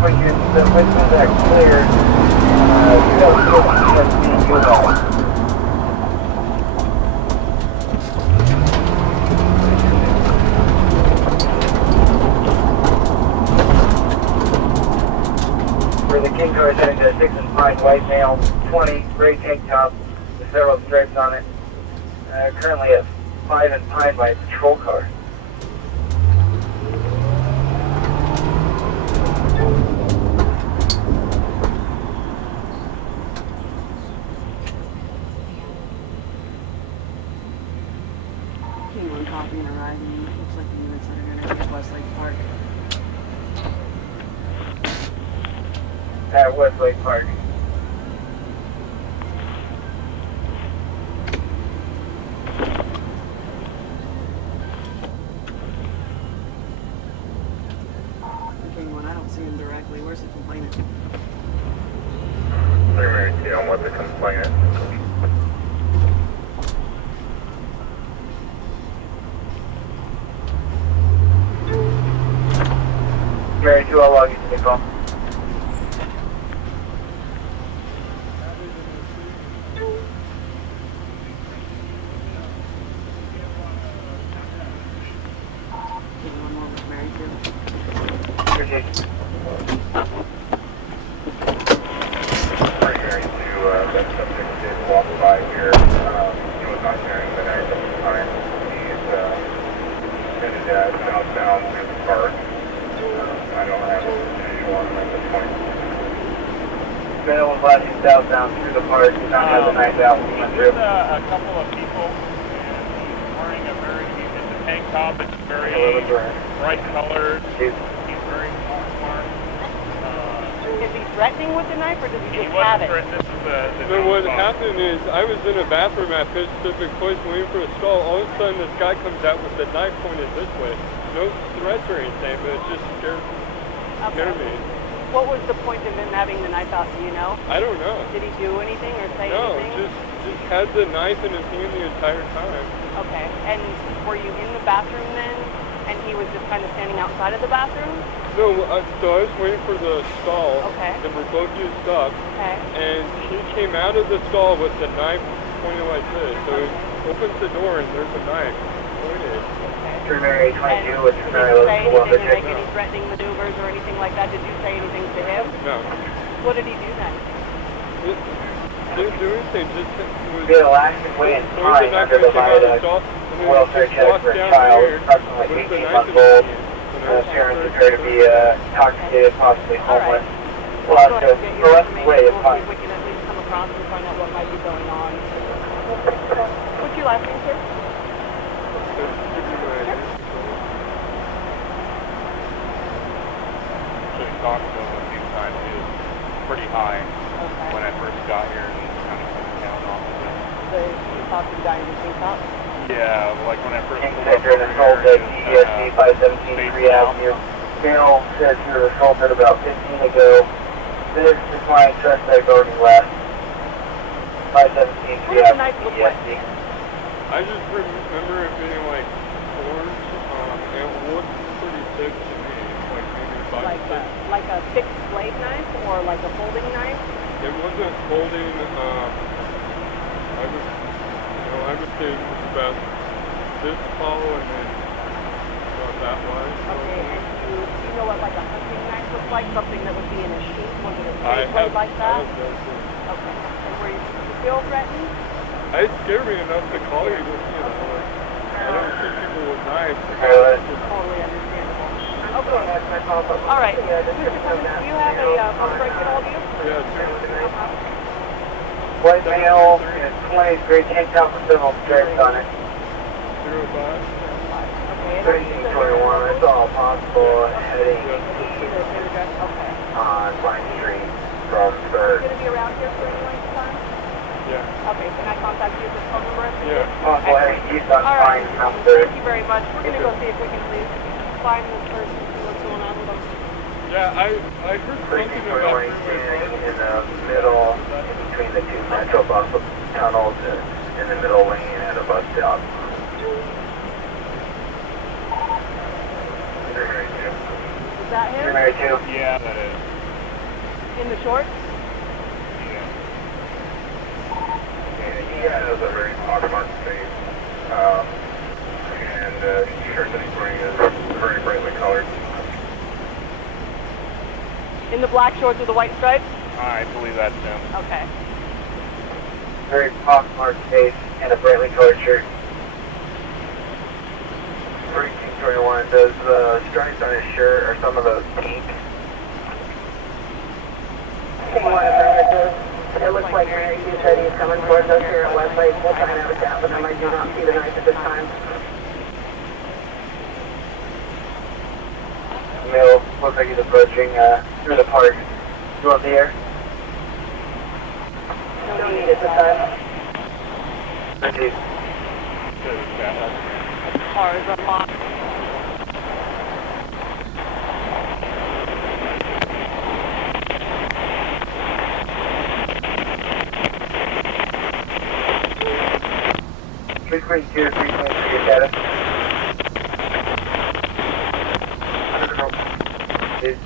the windows are clear. For the King car is heading to 6 and Pine, white male, 20, gray tank top, with several stripes on it. Currently at 5 and Pine by a patrol car. Anyone copying or riding? Looks like the units that are going to hit Westlake Park. At Westlake Park. I don't see him directly. Where's the complainant? Mary 2 on what the complainant. Mary 2, I'll log you to the call. Give me one more with Mary 2. Appreciate it. Mary 2, that subject did walk by here. He was not carrying the knife at the time. He's headed southbound through the park. I don't have a visual on him at this point. Man was flashing southbound through the park. He not have the knife out. He went through. A couple of people, and he's wearing a very, it's a tank top, it's very bright colored, he's very smart. Is he threatening with the knife, or does he just This have it? is the So what happened is, I was in a bathroom at Pacific Place waiting for a stall. All of a sudden, this guy comes out with the knife pointed this way. No threats or anything, but it just scared me. What was the point of him having the knife out, do you know? I don't know. Did he do anything or say No, anything? just had the knife in his hand the entire time. Okay, and were you in the bathroom then, and he was just kind of standing outside of the bathroom? No, so I was waiting for the stall, Okay. and we're both used up, Okay. and he came out of the stall with the knife pointed like this. So he opens the door, and there's a knife pointed. Through Mary 22, which is Mary did you say Elizabeth anything or make Wilson. any threatening maneuvers or anything like that? Did you say anything to him? No. What did he do then? He didn't do anything, just was... Be the last way in Pine under the viaduct. Welfare check for a child, approximately 18 months old. Parents appear to be intoxicated, possibly homeless. We'll go ahead and get your The last information. way is We'll see fine. if we can at least come across and find out what might be going on. What's your last name, sir? Actually talked to him a few times. He was pretty high when I first got here, and he's kind of coming down off of it. You talked to the guy in the tank top? Yeah, like when I first King pulled up Center over assault here, at he was, DSC 517 3 Avenue. Daniel says he was assaulted about 15 ago. This declined suspect already left. 517 3 Avenue DSC. I just remember it being like orange, and it looked pretty thick to me, like maybe 5 6. Like a fixed blade knife or like a folding knife? It wasn't holding, I would say it was about this tall and then about that wide. Okay, and do you know what like a hunting knife looks like? Something that would be in a sheath? Was it a I straight have blade like that? those. Okay. And were you feel threatened? It scared me enough to call you, like, I don't see people with knives. Totally understandable. Okay. All right. Mr. Cummins, do you have a phone break at all of you? Yeah, sure. White male in 20s, gray tank top with several stripes on it. 05. Okay. 1321, that's all possible. Heading Okay. on Vine Street from 3rd. Going to be around here for any length of time? Yeah. Okay, can I contact you at this phone number? Yeah. Possible heading east on All right. Vine from 3rd. Thank you very much. We're going to go see if we can please find this person, see what's going on with them. Yeah, I heard something about 1321 standing in the middle, in between the two Metro bus tunnels, in the middle lane at a bus stop. Is that him? Mary 2. yeah, that is. In the shorts? He has a very pockmarked face, and the shirt that he's wearing is very brightly colored. In the black shorts with the white stripes? I believe that's him. Okay. Very pockmarked face and a brightly colored shirt. 1321, does the stripes on his shirt, are some of those pink? It looks like Mary Hugh said he's coming towards us here at Westlake. We'll try and have a chat with him. I do not see the knife at this time. The male looks like he's approaching through the park. You up the air? No need at this time. Indeed. Car is unlocked. Three queen two, 323 status. Under control. Indeed.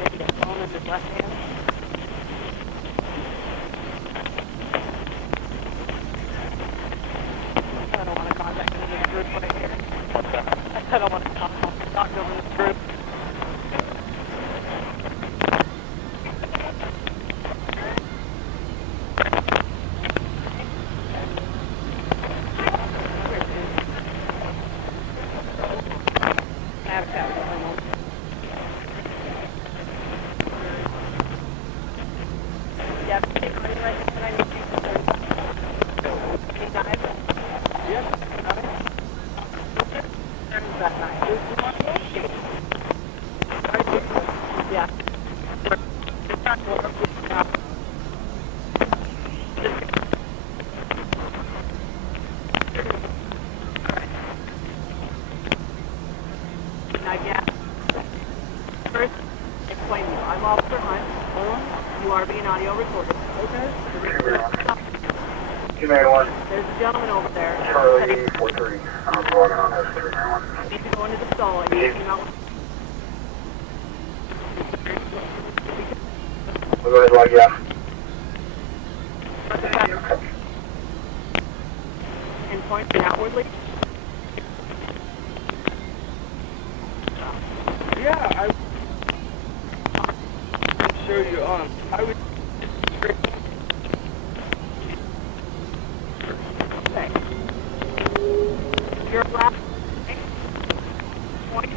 Maybe a phone in his left hand. I don't want to contact him in this group right here. What's that? I don't want to talk over this group. I have a chat with him for a moment. Yeah, right now, but I need you to any knives? Yes, there's that knife. Yeah. Now, yeah. First, explain to you. I'm Officer Hunt. You are being audio recorded. Okay. 291. There's a gentleman over there. Charlie 43. I'm logging on as 391. I need to go into the stall. I need to come out. We'll go ahead and log you out. And pointing outwardly. Yeah, I'll show you. I would. Okay. Your last point.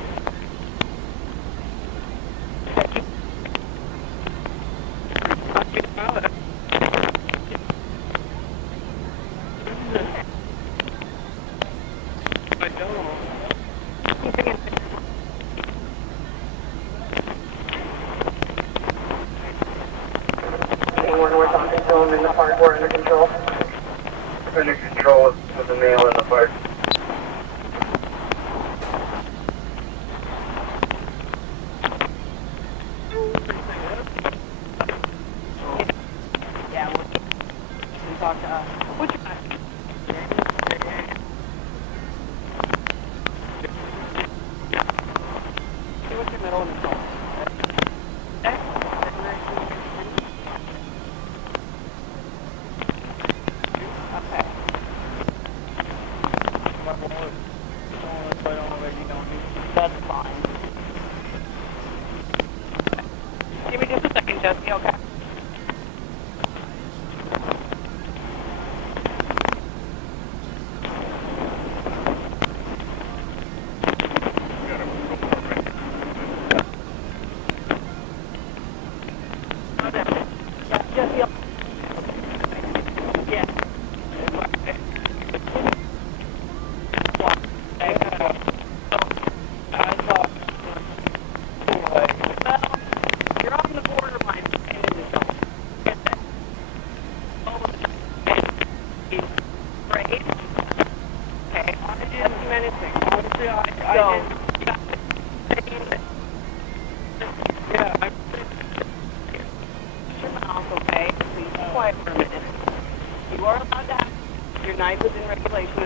I don't. Anyone we're talking to him in the park, we're under control. Under control with the male in the park. Yeah, we can talk to us. What's your name? What's your middle initial? Okay. That's fine. Give me just a second, Jesse, okay? Jesse, yeah. You're on the borderline. Right? Okay. That's menacing. Obviously, yeah, I'm your mouth, okay? Please be quiet for a minute. You are allowed to have your knife is in regulation.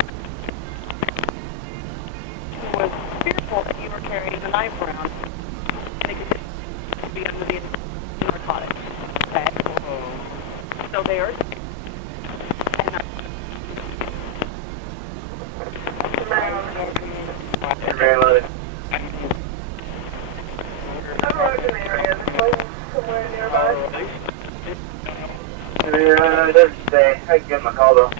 fearful that you were carrying a knife around, and it could be under the narcotics. Okay? So they are. And somewhere nearby. It doesn't say. I can give him a call though.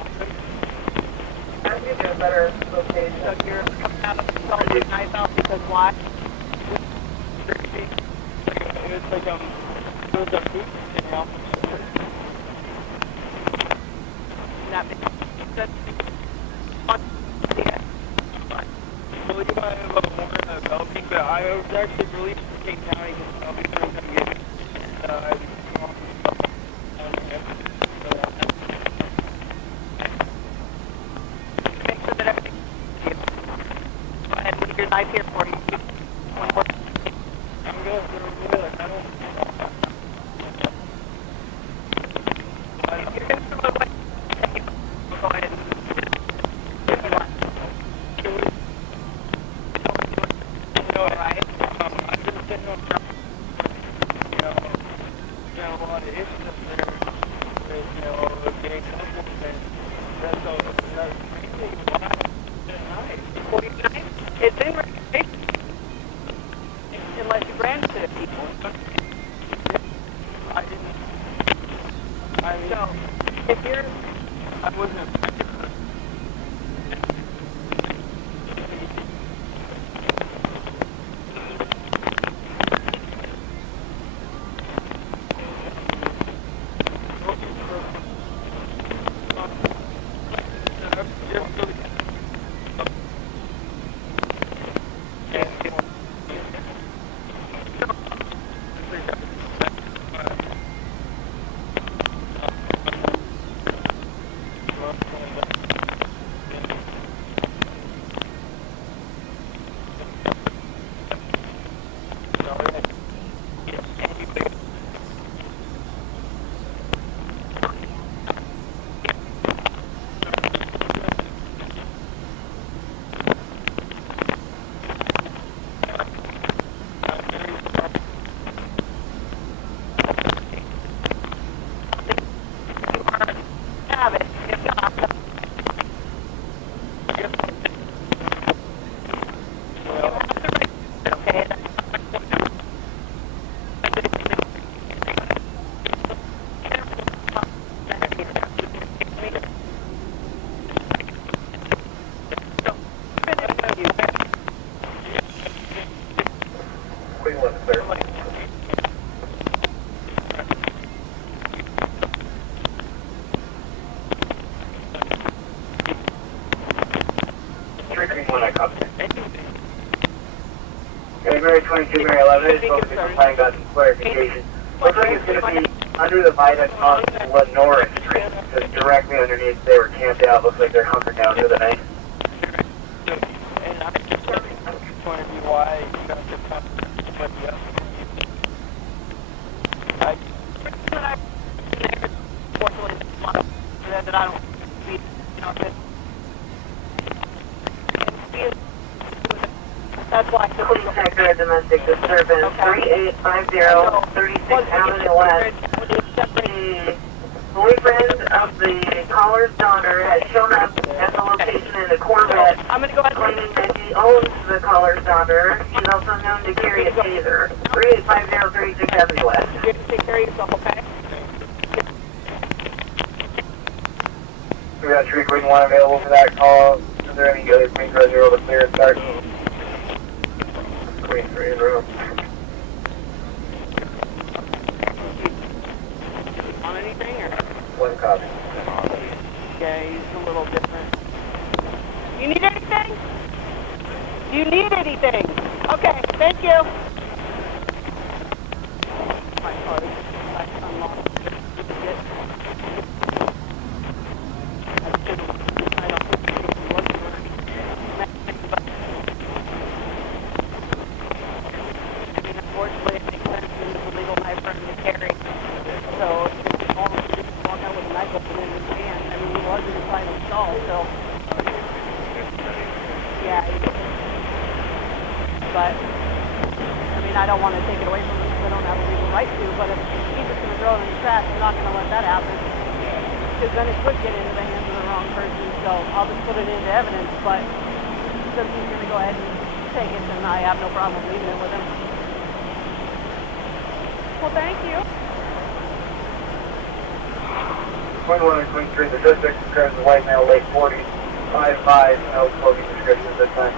I'll give you a better location. so you're coming out of the cell with a knife out because why? It's like it was a boot thing out. That makes sense. Well, you might have more developing, but I was actually released from King County because I'll be trying to get it. And I Make sure that everything. Go ahead, leave your knife here for you. One more. I'm going to like, I don't. If you're going to go away, go ahead and if you want. Right? I've been sitting on top, got a lot of issues up there with, getting comfortable, and that's all, that's mainly why tonight. Well, your knife, it's in registration. Unless you brandished it at people. I didn't, I mean, So, if you're, I wasn't affected. have it. If not, okay. Mary 22, Mary 11, I just spoke to Complaint, got some clarification. Looks like it's going to be under the viaduct on Lenora Street, because directly underneath they were camped out. Looks like they're hunkered down for the night. And I'm just going to be why you got to come to somebody else. That I don't see, that's why the Police sector of domestic disturbance, 3850 36th Avenue West. The boyfriend of the caller's daughter has shown up at the location in a Corvette, I'm going to go ahead claiming that he owns the caller's daughter. He's also known to carry a taser. 3850 36th Avenue West. You have to take care of yourself, okay? We got 3.1 available for that call. Is there any other Queen Road 0 to clear and start? Queen 3 room. On anything or? One copy. Yeah, he's a little different. You need anything? Do you need anything? Okay, thank you. My card. I unlocked it. I don't think it was unfortunately, it makes sense that it's a legal knife for him to carry. So, it's almost just walk out with a knife open in his hand. I mean, he was inside the stall, so. Yeah, he did. but I mean, I don't want to take it away from him because I don't have a legal right to, but if he's just going to throw it in the trash, I'm not going to let that happen. Because then it could get into the hands of the wrong person, so I'll just put it into evidence, but since he's going to go ahead and take it, then I have no problem leaving it with him. Well, thank you. 21 and 23, the suspect describes a white male, late 40s, 5'5", no smoking description at this time.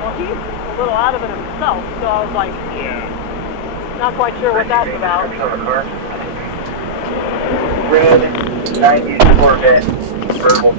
Well, he's a little out of it himself, so I was like, not quite sure what that's about. Red 90s Corvette, verbal.